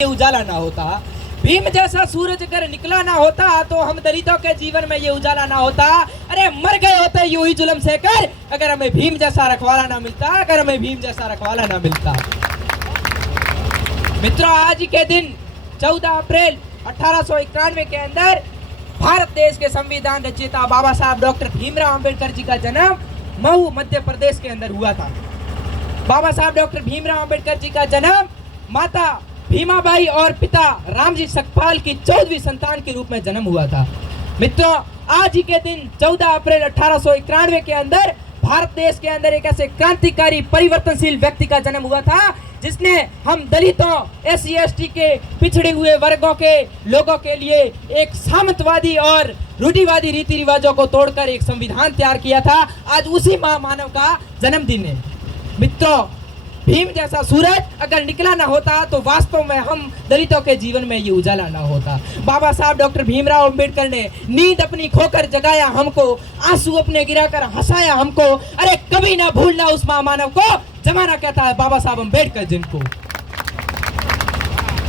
उजाला ना होता, भीम जैसा सूरज अगर निकला ना होता तो हम दलितों के जीवन में ये उजाला ना होता। अरे मर गए होते यूं ही जुल्म सहकर अगर हमें भीम जैसा रखवाला ना मिलता, अगर हमें भीम जैसा रखवाला ना मिलता। मित्रों, आज के दिन 14 अप्रैल 1891 के अंदर भारत देश के संविधान रचयिता बाबा साहब डॉक्टर भीमराव अंबेडकर जी का जन्म महू मध्य प्रदेश के अंदर हुआ था। बाबा साहब डॉक्टर भीमराव अंबेडकर जी का जन्म माता भीमाबाई और पिता रामजी सकपाल की 14वीं संतान के रूप में जन्म हुआ था। मित्रों, आज ही के दिन 14 अप्रैल 1891 के अंदर भारत देश के अंदर एक ऐसे क्रांतिकारी परिवर्तनशील व्यक्ति का जन्म हुआ था जिसने हम दलितों, SC ST के पिछड़े हुए वर्गों के लोगों के लिए एक सामंतवादी और रूढ़िवादी रीति रिवाजों को तोड़कर एक संविधान तैयार किया था। आज उसी महामानव का जन्मदिन है। मित्रों, भीम जैसा सूरज अगर निकला ना होता तो वास्तव में हम दलितों के जीवन में ये उजाला ना होता। बाबा साहब डॉक्टर भीमराव अंबेडकर ने नींद अपनी खोकर जगाया हमको, आंसू अपने गिराकर हंसाया हमको। अरे कभी ना भूलना उस महामानव को, जमाना कहता है बाबा साहब अंबेडकर जिनको।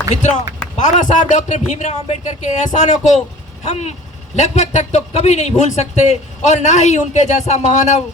मित्रों, बाबा साहब डॉक्टर भीमराव अंबेडकर के एहसानों को हम लगभग तक तो कभी नहीं भूल सकते और ना ही उनके जैसा महामानव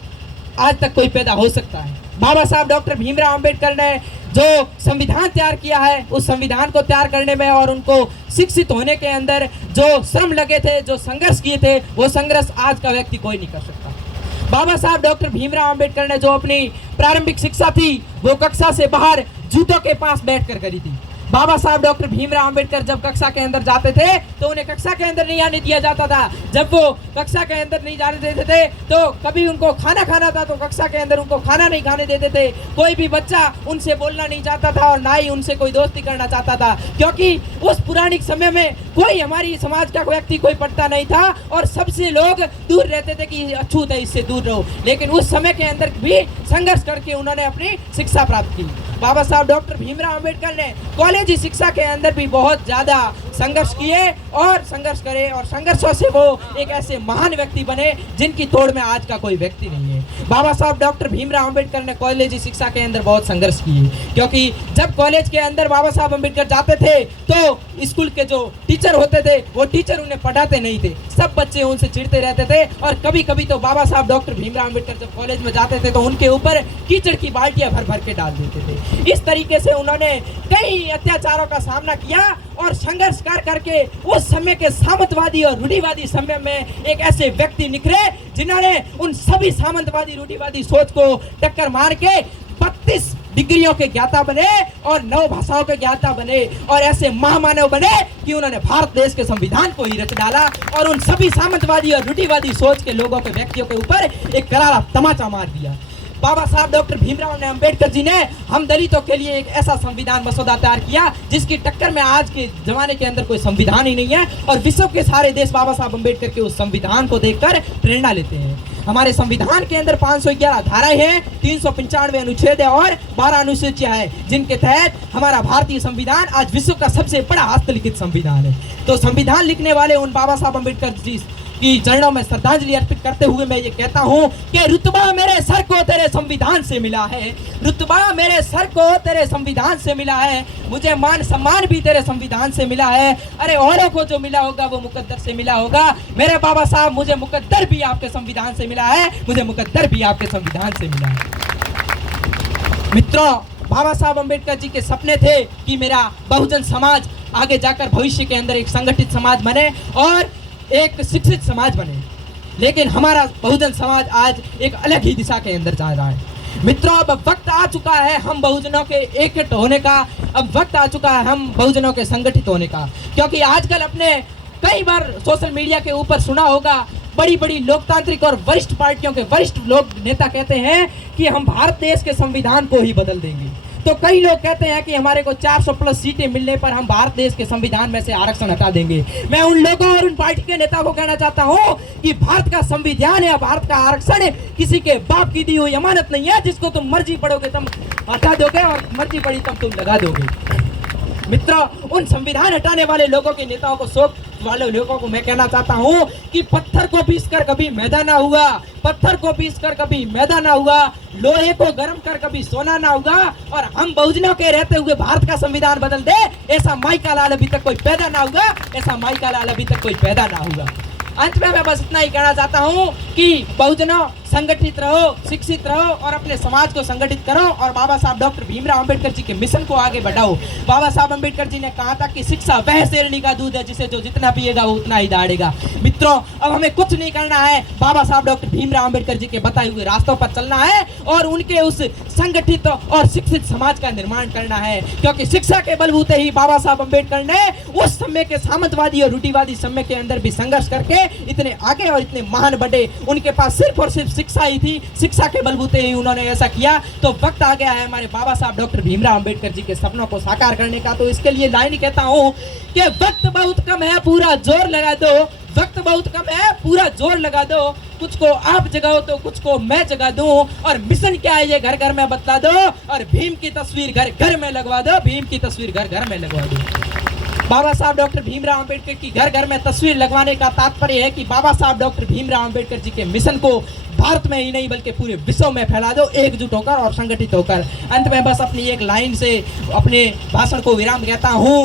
आज तक कोई पैदा हो सकता है। बाबा साहब डॉक्टर भीमराव अंबेडकर ने जो संविधान तैयार किया है, उस संविधान को तैयार करने में और उनको शिक्षित होने के अंदर जो श्रम लगे थे, जो संघर्ष किए थे, वो संघर्ष आज का व्यक्ति कोई नहीं कर सकता। बाबा साहब डॉक्टर भीमराव अंबेडकर ने जो अपनी प्रारंभिक शिक्षा थी वो कक्षा से बाहर जूतों के पास बैठकर करी थी। बाबा साहब डॉक्टर भीमराव अंबेडकर जब कक्षा के अंदर जाते थे तो उन्हें कक्षा के अंदर नहीं आने दिया जाता था। जब वो कक्षा के अंदर नहीं जाने देते थे तो कभी उनको खाना खाना था तो कक्षा के अंदर उनको खाना नहीं खाने देते थे। कोई भी बच्चा उनसे बोलना नहीं चाहता था और ना ही उनसे कोई दोस्ती करना चाहता था, क्योंकि उस पुराने समय में कोई हमारी समाज का व्यक्ति कोई पढ़ता नहीं था और सबसे लोग दूर रहते थे कि अछूत है, इससे दूर रहो। लेकिन उस समय के अंदर भी संघर्ष करके उन्होंने अपनी शिक्षा प्राप्त की। बाबा साहब डॉक्टर भीमराव अंबेडकर ने कॉलेजी शिक्षा के अंदर भी बहुत ज़्यादा संघर्ष किए और संघर्ष करे और संघर्षों से वो एक ऐसे महान व्यक्ति बने जिनकी तोड़ में आज का कोई व्यक्ति नहीं है। बाबा साहब डॉक्टर भीमराव अंबेडकर ने कॉलेजी शिक्षा के अंदर बहुत संघर्ष किए, क्योंकि जब कॉलेज के अंदर बाबा साहब अंबेडकर जाते थे तो स्कूल के जो टीचर होते थे वो टीचर उन्हें पढ़ाते नहीं थे, सब बच्चे उनसे चिढ़ते रहते थे। और कभी कभी तो बाबा साहब डॉक्टर भीमराव अंबेडकर जब कॉलेज में जाते थे तो उनके ऊपर कीचड़ की बाल्टियां भर भर के डाल देते थे। इस तरीके से उन्होंने कई अत्याचारों का सामना किया और संघर्ष कर करके उस समय के सामंतवादी और रूढ़िवादी समय में एक ऐसे व्यक्ति निकले जिन्होंने उन सभी सामंतवादी रूढ़िवादी सोच को टक्कर मार के 32 डिग्रियों के ज्ञाता बने और 9 भाषाओं के ज्ञाता बने और ऐसे महामानव बने कि उन्होंने भारत देश के संविधान को ही रच डाला और उन सभी सामंतवादी और रूढ़िवादी सोच के लोगों के व्यक्तियों के ऊपर एक करारा तमाचा मार दिया। बाबा साहब डॉक्टर भीमराव ने अंबेडकर जी ने हम दलितों के लिए एक ऐसा संविधान मसौदा तैयार किया जिसकी टक्कर में आज के जमाने के अंदर कोई संविधान ही नहीं है और विश्व के सारे देश बाबा साहब अंबेडकर के उस संविधान को देखकर प्रेरणा लेते हैं। हमारे संविधान के अंदर 511 धाराएं हैं, 395 अनुच्छेद है और 12 अनुसूचियां हैं, जिनके तहत हमारा भारतीय संविधान आज विश्व का सबसे बड़ा हस्तलिखित संविधान है। तो संविधान लिखने वाले उन बाबा साहब अंबेडकर जी की चरणों में श्रद्धांजलि अर्पित करते हुए मैं ये कहता हूँ कि रुतबा मेरे सर को तेरे संविधान से मिला है, रुतबा मेरे सर को तेरे संविधान से मिला है, मुझे मान सम्मान भी तेरे संविधान से मिला है। अरे औरों को जो मिला होगा वो मुकद्दर से मिला होगा, मेरे बाबा साहब मुझे मुकद्दर भी आपके संविधान से मिला है, मुझे मुकद्दर भी आपके संविधान से मिला है। मित्रों, बाबा साहब अंबेडकर जी के सपने थे कि मेरा बहुजन समाज आगे जाकर भविष्य के अंदर एक संगठित समाज बने और एक शिक्षित समाज बने, लेकिन हमारा बहुजन समाज आज एक अलग ही दिशा के अंदर जा रहा है। मित्रों, अब वक्त आ चुका है हम बहुजनों के एकजुट होने का, अब वक्त आ चुका है हम बहुजनों के संगठित होने का, क्योंकि आजकल अपने कई बार सोशल मीडिया के ऊपर सुना होगा बड़ी बड़ी लोकतांत्रिक और वरिष्ठ पार्टियों के वरिष्ठ लोग नेता कहते हैं कि हम भारत देश के संविधान को ही बदल देंगे। तो कई लोग कहते हैं कि हमारे को 400 प्लस सीटें मिलने पर हम भारत देश के संविधान में से आरक्षण हटा देंगे। मैं उन लोगों और उन पार्टी के नेता को कहना चाहता हूं कि भारत का संविधान या भारत का आरक्षण किसी के बाप की दी हुई अमानत नहीं है जिसको तुम मर्जी पढ़ोगे तुम हटा दोगे और मर्जी पड़ी तुम लगा दोगे। मित्रों, उन संविधान हटाने वाले लोगों के नेताओं को, शोक वाले लोगों को मैं कहना चाहता हूँ कि पत्थर को पीसकर कभी मैदा ना हुआ, पत्थर को पीसकर कभी मैदा ना हुआ, लोहे को गर्म कर कभी सोना ना होगा, और हम बहुजनों के रहते हुए भारत का संविधान बदल दे, ऐसा माई का लाल अभी तक कोई पैदा ना होगा, ऐसा माई का लाल अभी तक कोई पैदा ना होगा। अंत में मैं बस इतना ही कहना चाहता हूँ कि बहुजनों संगठित रहो, शिक्षित रहो और अपने समाज को संगठित करो और बाबा साहब डॉक्टर भीमराव अंबेडकर जी के मिशन को आगे बढ़ाओ। बाबा साहब अंबेडकर जी ने कहा था कि शिक्षा वह शेरनी का दूध है जिसे जो जितना पिएगा वो उतना ही दाढ़ेगा। मित्रों, अब हमें कुछ नहीं करना है, बाबा साहब डॉक्टर भीमराव अंबेडकर जी के बताए हुए रास्तों पर चलना है और उनके उस संगठित और शिक्षित समाज का निर्माण करना है, क्योंकि शिक्षा के बलबूते ही बाबा साहब अंबेडकर ने उस समय के सामंतवादी और रूढ़िवादी समय के अंदर भी संघर्ष करके इतने आगे और इतने महान बढ़े। उनके पास सिर्फ और सिर्फ शिक्षा ही थी, शिक्षा के बलबूते ही उन्होंने ऐसा किया। तो वक्त आ गया है हमारे बाबा साहब डॉक्टर भीमराव अंबेडकर जी के सपनों को साकार करने का। तो इसके लिए लाइन कहता हूँ कि वक्त बहुत कम है, पूरा जोर लगा दो, वक्त बहुत कम है, पूरा जोर लगा दो, कुछ को आप जगाओ तो कुछ को मैं जगा दूं, और मिशन क्या है ये घर घर में बतला दो, और भीम की तस्वीर घर घर में लगवा दो, भीम की तस्वीर घर घर में लगवा दो। बाबा साहब डॉक्टर भीमराव अंबेडकर की घर घर में तस्वीर लगवाने का तात्पर्य है कि बाबा साहब डॉक्टर भीमराव अंबेडकर जी के मिशन को भारत में ही नहीं बल्कि पूरे विश्व में फैला दो, एकजुट होकर और संगठित होकर। अंत में बस अपनी एक लाइन से अपने भाषण को विराम कहता हूँ।